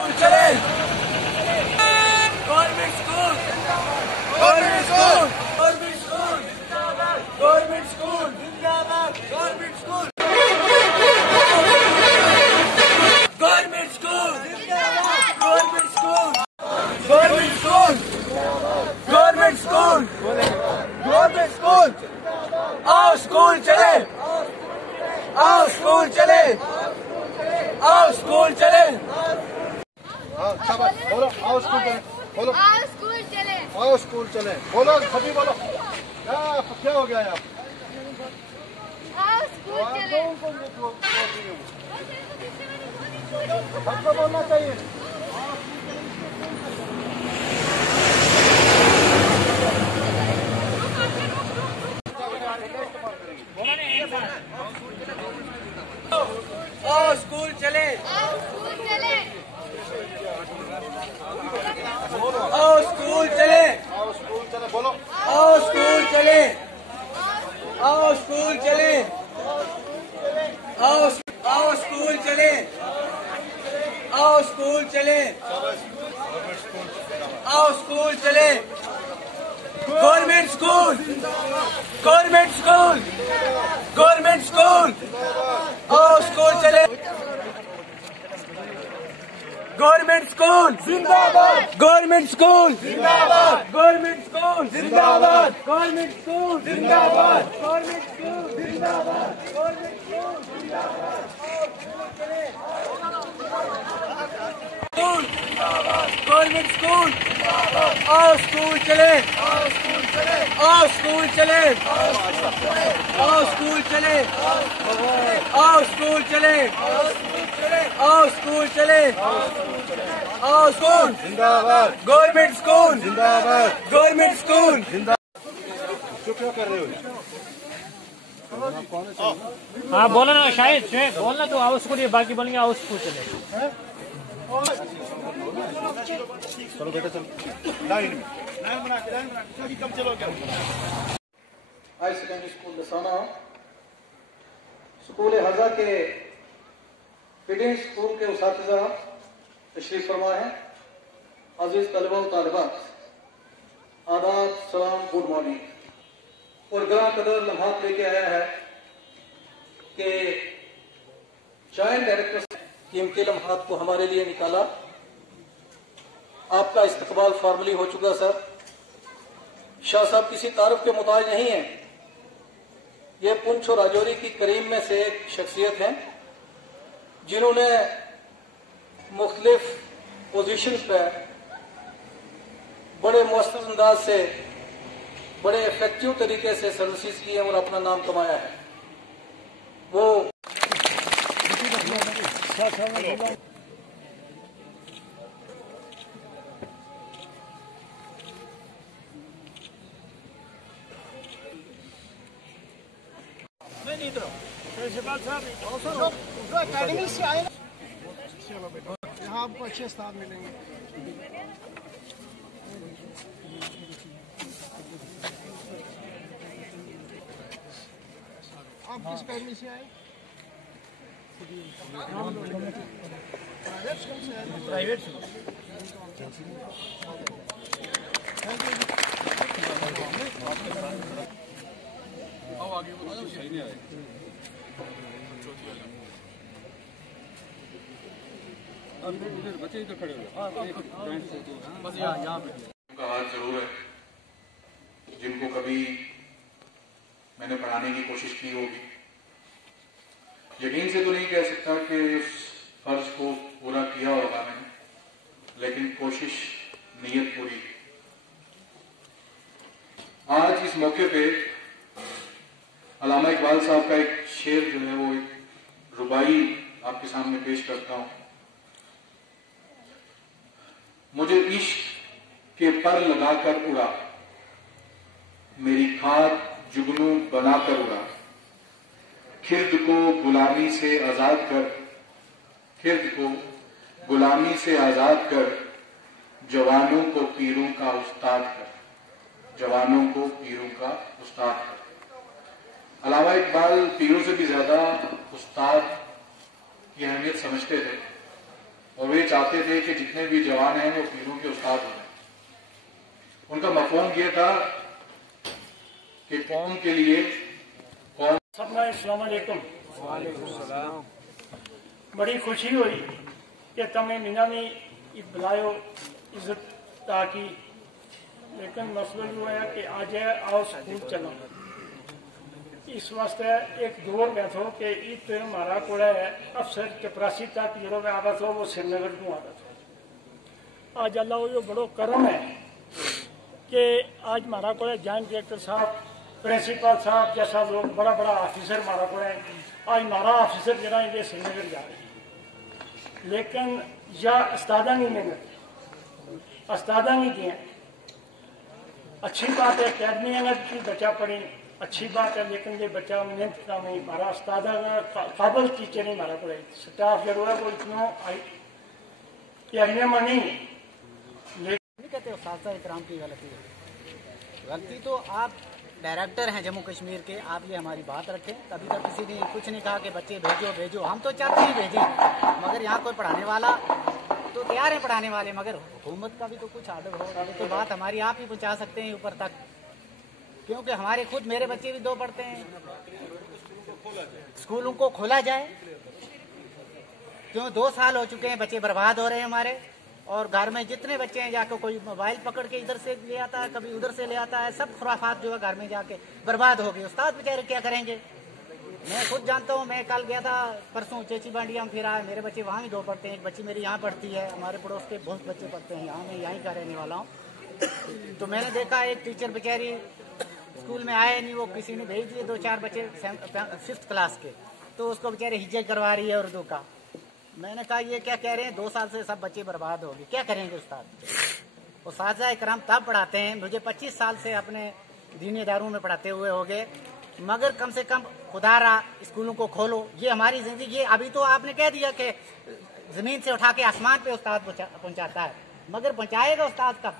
चले government school, government school, government school, government school जिंदाबाद, government school, government school जिंदाबाद, government school, government school, government school, government school. आओ school चले, आओ school चले, आओ स्कूल चले। बोलो आओ स्कूल चले, बोलो आओ स्कूल चले, आओ स्कूल चले, बोलो सभी बोलो। क्या हो गया यार? आओ स्कूल चले। सबको बोलना चाहिए। आओ स्कूल चले, आओ स्कूल चले, आओ स्कूल चले, आओ स्कूल चले, बोलो आओ स्कूल चले, आओ स्कूल चले, आओ आओ स्कूल चले, आओ स्कूल चले, आओ स्कूल चले। Government school, government school, government school, आओ स्कूल चले। गवर्नमेंट स्कूल जिंदाबाद, गवर्नमेंट स्कूल जिंदाबाद, गवर्नमेंट स्कूल जिंदाबाद, गवर्नमेंट स्कूल जिंदाबाद, गवर्नमेंट स्कूल जिंदाबाद, गवर्नमेंट स्कूल जिंदाबाद। गवर्नमेंट स्कूल, आओ स्कूल चले, आओ स्कूल चले, आओ स्कूल चले, आओ स्कूल चले, आओ स्कूल चले, आओ स्कूल चले, आओ स्कूल जिंदाबाद, गवर्नमेंट स्कूल जिंदाबाद, गवर्नमेंट स्कूल। क्यों क्या कर रहे हो? हाँ बोला ना शायद बोलना तो आओ स्कूल, ये बाकी बोलेंगे आओ स्कूल चले। चलो बेटा चलो लाइन में, लाइन बना के कम चलो क्या? हाई सेकेंडरी स्कूल दसाना स्कूल हजा के फीडिंग स्कूल के उसातिज़ा तशरीफ फरमा है। अजीज तलबा और तालिबात, आदाब, सलाम, गुड मॉर्निंग। और ग्रां कदर लम्हात लेके आया है कि जॉइंट डायरेक्टर कीमती लम्हात को हमारे लिए निकाला। आपका इस्तकबाल फॉर्मली हो चुका सर। शाह साहब किसी तारुफ के मुताज नहीं है। ये पुंछ और राजौरी की करीम में से एक शख्सियत हैं जिन्होंने मुख्तलिफ पोजीशन पर बड़े मुअस्सस अंदाज से, बड़े इफेक्टिव तरीके से सर्विसेज की है और अपना नाम कमाया है। वो अकेडमी से आए ना, यहाँ आपको अच्छे उस्ताद मिलेंगे। आप किस अकेडमी से आए? प्राइवेट से। बच्चे इधर खड़े हो का हाथ जरूर है जिनको कभी मैंने पढ़ाने की कोशिश की होगी। यकीन से तो नहीं कह सकता कि उस फर्ज को पूरा किया होगा मैंने, लेकिन कोशिश, नीयत पूरी। आज इस मौके पे अल्लामा इकबाल साहब का एक शेर जो है वो एक रुबाई आपके सामने पेश करता हूं। मुझे इश्क के पर लगाकर उड़ा, मेरी खाक जुगनू बनाकर उड़ा, खिर्द को गुलामी से आजाद कर, खिर्द को गुलामी से आजाद कर, जवानों को पीरों का उस्ताद कर, जवानों को पीरों का उस्ताद कर। अल्लामा इकबाल पीरों से भी ज्यादा उस्ताद की अहमियत समझते थे। और वे चाहते थे कि जितने भी जवान हैं वो पीरों के उस्ताद हों। उनका मफहूम ये था कि कौम के लिए कौम। अस्सलाम वालेकुम। बड़ी खुशी हुई कि तमें मिनानी बुलायो इज्जत ताकि, लेकिन मसला जो है कि आज आओ स्कूल चलो। इस वास्ते एक दौर में थो कि इत मारा को अफसर 84 तक जो मैं आता था वो श्रीनगर को आता था। आज अल्लाह वो बड़ो करम है कि आज मारा को जॉइंट डायरेक्टर साहब, प्रिंसिपल साहब जैसा लोग बड़ा बड़ा ऑफिसर मारा को आज मारा ऑफिसर जरा ये श्रीनगर जा रहे हैं। लेकिन या उस्तादा नहीं मेहनत उस्तादा नहीं दिए। अच्छी बात है अकेडमी में बच्चा पढ़े, अच्छी बात है, लेकिन ये बच्चा मेहनत का नहीं मारा उस्तादा का काबिल टीचर नहीं मारा पड़े। स्टाफ जो है वो इतना तैयारियां मानी नहीं कहते उस्ताद इकराम की गलती है। गलती तो आप डायरेक्टर हैं जम्मू कश्मीर के, आप ये हमारी बात रखें। कभी तक किसी ने कुछ नहीं कहा कि बच्चे भेजो भेजो, हम तो चाहते ही भेजें, मगर यहाँ कोई पढ़ाने वाला तो तैयार है पढ़ाने वाले, मगर हुकूमत का भी तो कुछ आर्डर हो तो बात हमारी आप ही पहुँचा सकते हैं ऊपर तक, क्योंकि हमारे खुद मेरे बच्चे भी 2 पढ़ते हैं। स्कूलों को खोला जाए, क्यों 2 साल हो चुके हैं, बच्चे बर्बाद हो रहे हैं हमारे। और घर में जितने बच्चे हैं जाकर कोई मोबाइल पकड़ के इधर से ले आता है, कभी उधर से ले आता है, सब खुराफात जो है घर में जाके बर्बाद हो गए। उस्ताद बेचारे क्या करेंगे? मैं खुद जानता हूँ, मैं कल गया था परसों चेची बांडिया में, फिर आया, मेरे बच्चे वहाँ भी 2 पढ़ते हैं, एक बच्ची मेरी यहाँ पढ़ती है, हमारे पड़ोस के बहुत बच्चे पढ़ते हैं यहाँ, मैं यहीं का रहने वाला हूँ। तो मैंने देखा एक टीचर बेचारी स्कूल में आए नहीं, वो किसी ने भेज दिए 2-4 बच्चे 5th क्लास के, तो उसको बेचारे हिज्जे करवा रही है उर्दू का। मैंने कहा ये क्या कह रहे हैं, 2 साल से सब बच्चे बर्बाद हो गए, क्या करेंगे उस्ताद? उस्ताद इकराम तब पढ़ाते हैं, मुझे 25 साल से अपने दीनी इदारों में पढ़ाते हुए हो गए, मगर कम से कम खुदारा स्कूलों को खोलो। ये हमारी जिंदगी, ये अभी तो आपने कह दिया कि जमीन से उठा के आसमान पे उस्ताद पहुंचाता है, मगर पहुंचाएगा उस्ताद कब?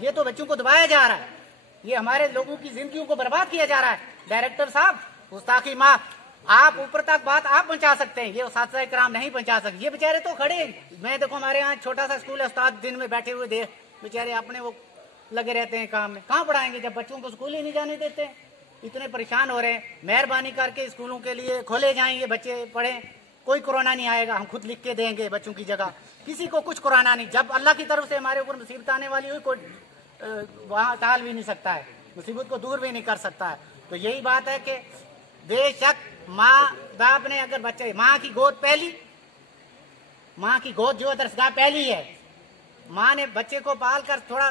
ये तो बच्चों को दबाया जा रहा है, ये हमारे लोगों की जिंदगियों को बर्बाद किया जा रहा है। डायरेक्टर साहब, गुस्ताखी माफ, आप ऊपर तक बात आप पहुंचा सकते हैं, ये उस्ताद इकराम नहीं पहुंचा सकते। ये बेचारे तो खड़े, मैं देखो हमारे यहाँ छोटा सा स्कूल है, उस्ताद दिन में बैठे हुए देख बेचारे अपने वो लगे रहते हैं काम में, कहाँ पढ़ाएंगे जब बच्चों को स्कूल ही नहीं जाने देते? इतने परेशान हो रहे हैं। मेहरबानी करके स्कूलों के लिए खोले जाएंगे, बच्चे पढ़ें, कोई कोरोना नहीं आएगा, हम खुद लिख के देंगे बच्चों की जगह, किसी को कुछ कोरोना नहीं। जब अल्लाह की तरफ से हमारे ऊपर मुसीबत आने वाली हुई, कोई वहाँ टाल भी नहीं सकता है, मुसीबत को दूर भी नहीं कर सकता है। तो यही बात है कि बेशक माँ बाप ने अगर बच्चे, माँ की गोद पहली, माँ की गोद जो दरसगाह पहली है, माँ ने बच्चे को पाल कर थोड़ा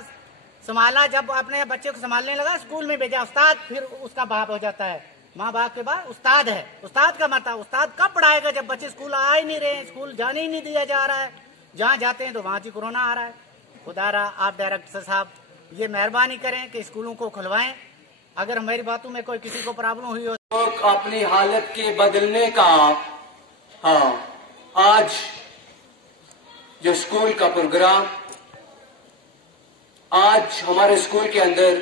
संभाला, जब अपने बच्चे को संभालने लगा स्कूल में भेजा, उस्ताद फिर उसका बाप हो जाता है। माँ बाप के बाद उस्ताद है, उस्ताद का मरता। उस्ताद कब पढ़ाएगा जब बच्चे स्कूल आ ही नहीं रहे हैं, स्कूल जाने ही नहीं दिया जा रहा है, जहाँ जाते हैं तो वहाँ से कोरोना आ रहा है। खुदारा आप डायरेक्टर साहब ये मेहरबानी करें कि स्कूलों को खुलवाएं। अगर हमारी बातों में कोई किसी को प्रॉब्लम हुई हो तो अपनी हालत के बदलने का, हाँ, आज जो स्कूल का प्रोग्राम, आज हमारे स्कूल के अंदर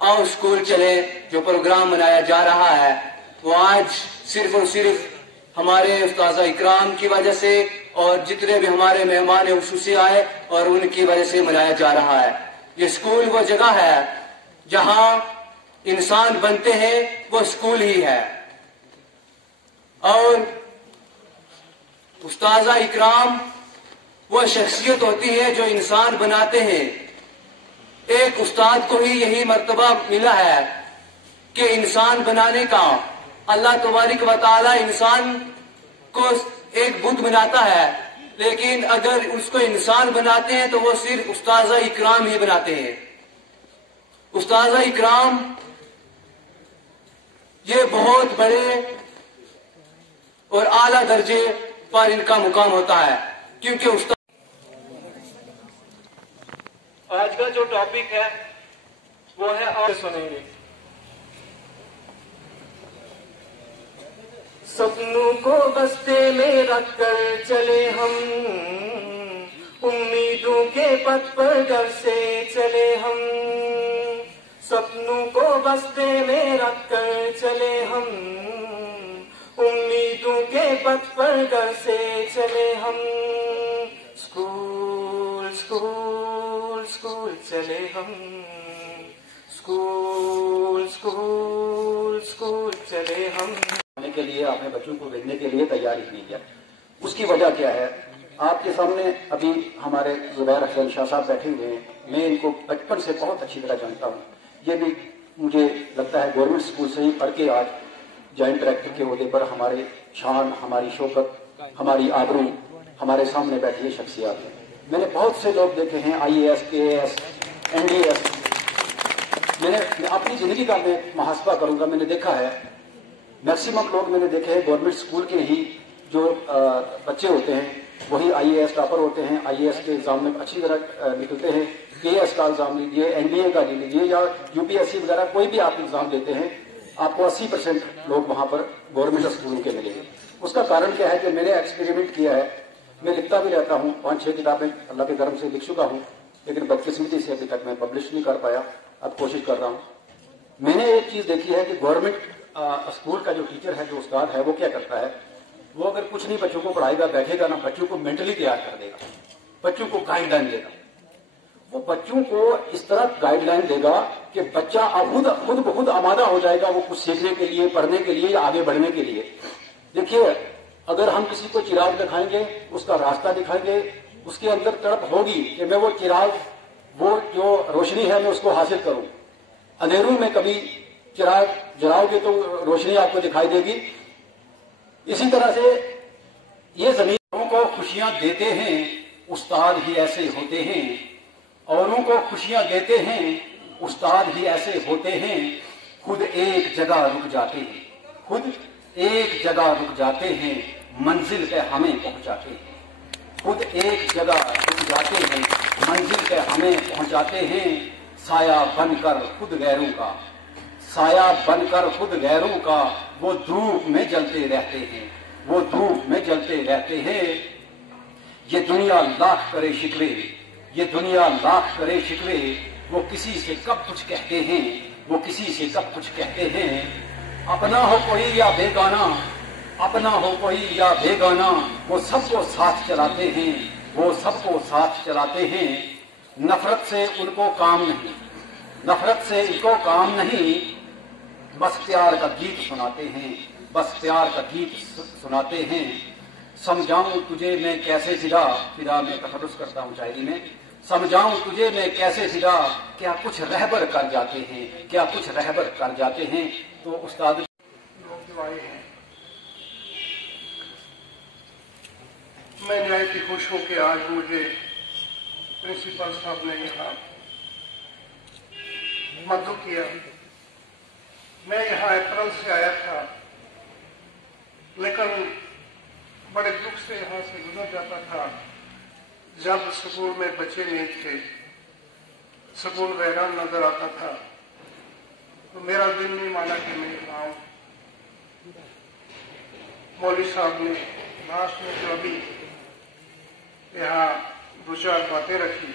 आओ स्कूल चले जो प्रोग्राम मनाया जा रहा है, वो आज सिर्फ और सिर्फ हमारे उस्ताद इकराम की वजह से और जितने भी हमारे मेहमान हुसूसी आए और उनकी वजह से मनाया जा रहा है। ये स्कूल वो जगह है जहां इंसान बनते हैं, वो स्कूल ही है। और उस्ताद इकराम वो शख्सियत होती है जो इंसान बनाते हैं। एक उस्ताद को ही यही मर्तबा मिला है कि इंसान बनाने का। अल्लाह तबारक व तआला इंसान को एक बुत बनाता है, लेकिन अगर उसको इंसान बनाते हैं तो वो सिर्फ उस्ताद इकराम ही बनाते हैं। उस्ताद इकराम ये बहुत बड़े और आला दर्जे पर इनका मुकाम होता है, क्योंकि उस्ताद। आज का जो टॉपिक है वो है, आप सुनेंगे। सपनों को बस्ते में रखकर चले हम, उम्मीदों के पथ पर डर से चले हम। सपनों को बस्ते में रखकर चले हम, उम्मीदों के पथ पर डर से चले हम। स्कूल स्कूल चले हम, स्कूल स्कूल स्कूल चले हम। आने के लिए अपने बच्चों को भेजने के लिए तैयारी की है। उसकी वजह क्या है? आपके सामने अभी हमारे जुबैर हसन शाह साहब बैठे हुए हैं। मैं इनको बचपन से बहुत अच्छी तरह जानता हूँ। ये भी मुझे लगता है गवर्नमेंट स्कूल से ही पढ़ के आज जॉइंट डायरेक्टर के ओहदे पर हमारे शान, हमारी शौकत, हमारी आबरू हमारे सामने बैठी शख्सियत है। मैंने बहुत से लोग देखे हैं, IAS, KAS, NDS। मैंने अपनी जिंदगी का मैं मुहासबा करूंगा, मैंने देखा है मैक्सिमम लोग मैंने देखे हैं गवर्नमेंट स्कूल के ही जो बच्चे होते हैं वही IAS टॉपर होते हैं, IAS के एग्जाम में अच्छी तरह निकलते हैं। KAS का एग्जाम लीजिए, NDA का ले लीजिए या UPSC वगैरह कोई भी आप एग्जाम देते हैं, आपको 80% लोग वहां पर गवर्नमेंट स्कूल के मिलेंगे। उसका कारण क्या है कि मैंने एक्सपेरिमेंट किया है। मैं लिखता भी रहता हूँ, 5-6 किताबें अल्लाह के करम से लिख चुका हूँ, लेकिन बदकिस्मती से अभी तक मैं पब्लिश नहीं कर पाया। अब कोशिश कर रहा हूँ। मैंने एक चीज देखी है कि गवर्नमेंट स्कूल का जो टीचर है, जो उस्ताद है, वो क्या करता है, वो अगर कुछ नहीं बच्चों को पढ़ाएगा, बैठेगा ना, बच्चों को मेंटली तैयार कर देगा, बच्चों को गाइडलाइन देगा। वो बच्चों को इस तरह गाइडलाइन देगा कि बच्चा खुद ब खुद आमादा हो जाएगा, वो कुछ सीखने के लिए, पढ़ने के लिए या आगे बढ़ने के लिए। देखिए, अगर हम किसी को चिराग दिखाएंगे, उसका रास्ता दिखाएंगे, उसके अंदर तड़प होगी कि मैं वो चिराग, वो जो रोशनी है, मैं उसको हासिल करूं। अंधेरों में कभी चिराग जलाओगे तो रोशनी आपको दिखाई देगी। इसी तरह से ये जमीनों को खुशियां देते हैं उस्ताद ही ऐसे होते हैं, औरों को खुशियां देते हैं उस्ताद ही ऐसे होते हैं। खुद एक जगह रुक जाते हैं, खुद एक जगह रुक जाते हैं, मंजिल पे हमें पहुंचाते हैं। खुद एक जगह रुक जाते हैं, मंजिल पे हमें पहुंचाते हैं। साया बनकर खुद गैरों का, साया बनकर खुद गैरों का, वो धूप में जलते रहते हैं, वो धूप में जलते रहते हैं। ये दुनिया लाख करे शिकवे, ये दुनिया लाख करे शिकवे, वो किसी से कब कुछ कहते हैं, वो किसी से कब कुछ कहते हैं। अपना हो कोई या बेगाना, अपना हो कोई या बेगाना, वो सबको साथ चलाते हैं, वो सबको साथ चलाते हैं। नफरत से उनको काम नहीं, नफरत से इनको काम नहीं, बस प्यार का गीत सुनाते हैं, बस प्यार का गीत सुनाते हैं। समझाऊं तुझे मैं कैसे फिदा, फिदा में तफर्रुस करता हूं शायरी में। समझाऊं तुझे मैं कैसे फिदा, क्या कुछ रहबर कर जाते हैं, क्या कुछ रहबर कर जाते हैं। तो उस्ताद लोग आए हैं, मैं निहायत ही खुश हूं कि आज मुझे प्रिंसिपल साहब ने यहाँ मदद किया। मैं यहाँ अप्रैल से आया था, लेकिन बड़े दुख से यहाँ से गुजर जाता था जब स्कूल में बच्चे नहीं थे, स्कूल वैरान नजर आता था। तो मेरा दिल नहीं माना कि मैं यहाँ आऊँ। मौलवी साहब ने लास्ट में जो अभी यहाँ 2-4 बातें रखी,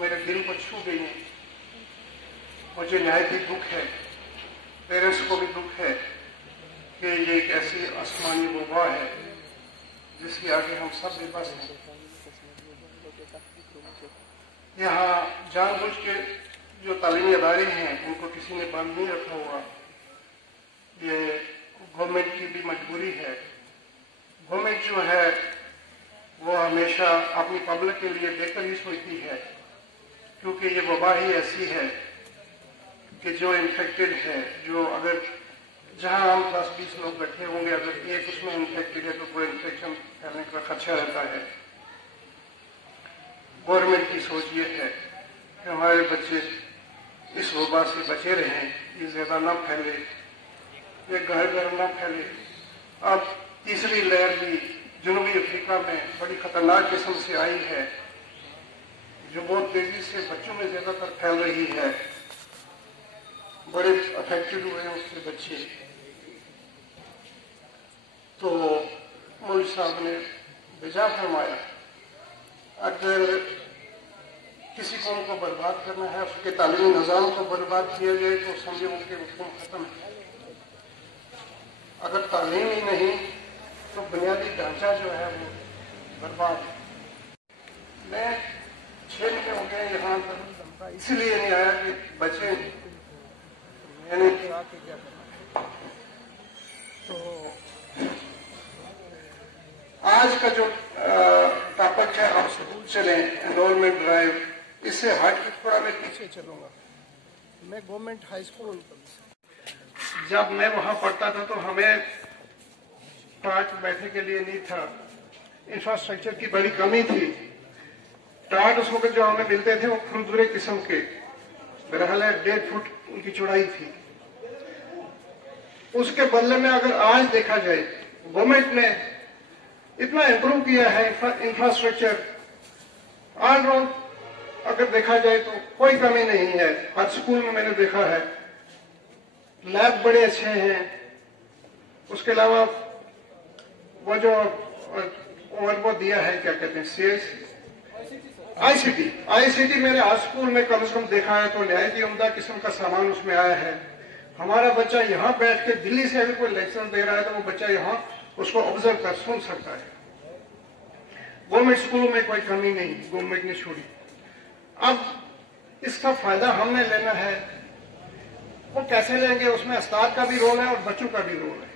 मेरे दिल को छू गई। मुझे निहायत ही दुख है, पेरेंट्स को भी दुख है कि ये एक ऐसी आसमानी वबा है जिसके आगे हम सब बेबस हैं। यहाँ जानबूझ के जो तालीमी अदारे हैं उनको किसी ने बंद नहीं रखा हुआ, ये गवर्नमेंट की भी मजबूरी है। गवर्नमेंट जो है वो हमेशा अपनी पब्लिक के लिए बेहतर ही सोचती है, क्योंकि ये वबा ही ऐसी है कि जो इन्फेक्टेड है, जो अगर जहां हम 10-20 लोग बैठे होंगे, अगर एक उसमें इन्फेक्टेड है तो वो इन्फेक्शन फैलने का खर्चा रहता है। गवर्नमेंट की सोच ये है कि हमारे बच्चे इस वबा से बचे रहें, ये ज्यादा न फैले, ये घर घर न फैले। अब तीसरी लहर भी जनूबी अफ्रीका में बड़ी खतरनाक किस्म से आई है, जो बहुत तेजी से बच्चों में ज्यादातर फैल रही है। बड़े अफेक्टेड हुए हैं उससे बच्चे। तो मौलवी साहब ने बेजा फरमाया, अगर किसी कौम को बर्बाद करना है, उसके तालीमी निज़ाम को बर्बाद किया जाए तो समझे उनके हुक्म खत्म है। अगर तालीम ही नहीं तो बुनियादी ढांचा जो है वो बर्बाद है। मैं 6 महीने हो गए यहाँ पर, इसलिए नहीं आया कि बच्चे मैंने तो आज का जो टॉपिक है आप स्कूल चले एनरोलमेंट ड्राइव, इससे हट के थोड़ा मैं पीछे चलूंगा। मैं गवर्नमेंट हाई स्कूल जब मैं वहां पढ़ता था तो हमें टाट बैठने के लिए नहीं था, इंफ्रास्ट्रक्चर की बड़ी कमी थी। टाट उस वक्त जो हमें मिलते थे वो खुरदुरे किस्म के, बहरहाल 1.5 फुट उनकी चौड़ाई थी। उसके बदले में अगर आज देखा जाए गवर्नमेंट ने इतना इंप्रूव किया है इंफ्रास्ट्रक्चर, ऑलराउंड अगर देखा जाए तो कोई कमी नहीं है। हर स्कूल में मैंने देखा है लैब बड़े अच्छे हैं। उसके अलावा वो जो और वो दिया है क्या कहते हैं सीएस आईसीटी मेरे हर स्कूल में कम से कम देखा है तो नहायत ही उम्दा किस्म का सामान उसमें आया है। हमारा बच्चा यहाँ बैठ के दिल्ली से अगर कोई लेक्चर दे रहा है तो वो बच्चा यहाँ उसको ऑब्जर्व कर सुन सकता है। गवर्नमेंट स्कूलों में कोई कमी नहीं गवर्नमेंट ने छोड़ी। अब इसका फायदा हमने लेना है, वो कैसे लेंगे? उसमें उस्ताद का भी रोल है और बच्चों का भी रोल है।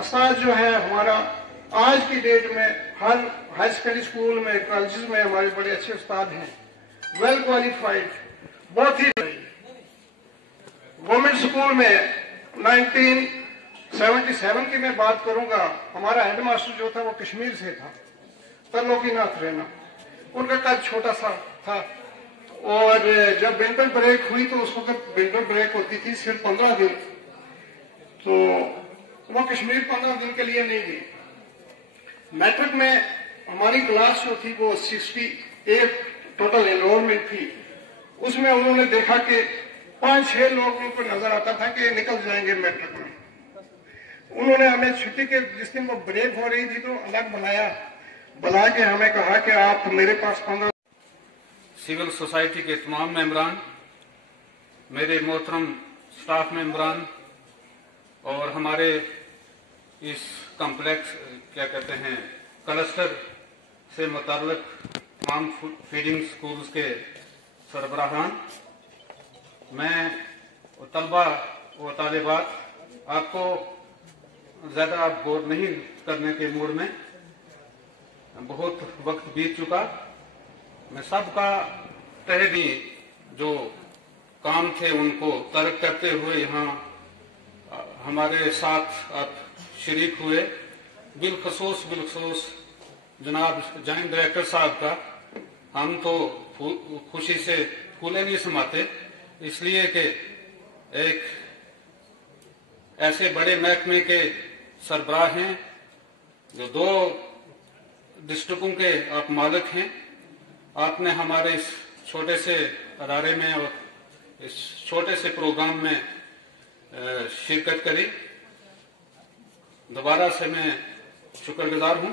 उस्ताद जो है हमारा आज की डेट में हर हाई सेकेंडरी स्कूल में कॉलेजेस में हमारे बड़े अच्छे उस्ताद हैं, वेल क्वालिफाइड, बहुत ही। गवर्नमेंट स्कूल में 1977 की मैं बात करूंगा, हमारा हेडमास्टर जो था वो कश्मीर से था, तरलोकीनाथ रैना। उनका कद छोटा सा था और जब विंटर ब्रेक हुई तो उस वक्त विंटर ब्रेक होती थी सिर्फ 15 दिन, तो वो कश्मीर 15 दिन के लिए नहीं गई। मैट्रिक में हमारी क्लास जो थी वो 68 टोटल एनरोलमेंट थी। उसमें उन्होंने देखा कि 5-6 लोगों को नजर आता था कि निकल जाएंगे मैट्रिक में। उन्होंने हमें छुट्टी के जिस दिन वो ब्रेक हो रही थी तो अलग बुला के हमें कहा कि आप मेरे पास 15 सिविल सोसाइटी के तमाम मेंबरान, मेरे मोहतरम स्टाफ मेंबरान और हमारे इस कॉम्प्लेक्स क्या कहते हैं क्लस्टर से मुताल्लिक तमाम फीडिंग स्कूल्स के सरबराहान, मैं तलबा व तालिबात आपको ज्यादा बोर नहीं करने के मूड में, बहुत वक्त बीत चुका। मैं सबका तहरी जो काम थे उनको तर्क करते हुए यहाँ हमारे साथ आप शरीक हुए। बिलखसूस जनाब जॉइंट डायरेक्टर साहब का हम तो खुशी से फूले नहीं समाते, इसलिए कि एक ऐसे बड़े महकमे के सरबराह हैं जो 2 डिस्ट्रिक्टों के आप मालिक हैं। आपने हमारे इस छोटे से अदारे में और इस छोटे से प्रोग्राम में शिरकत करी, दोबारा से मैं शुक्रगुजार हूं।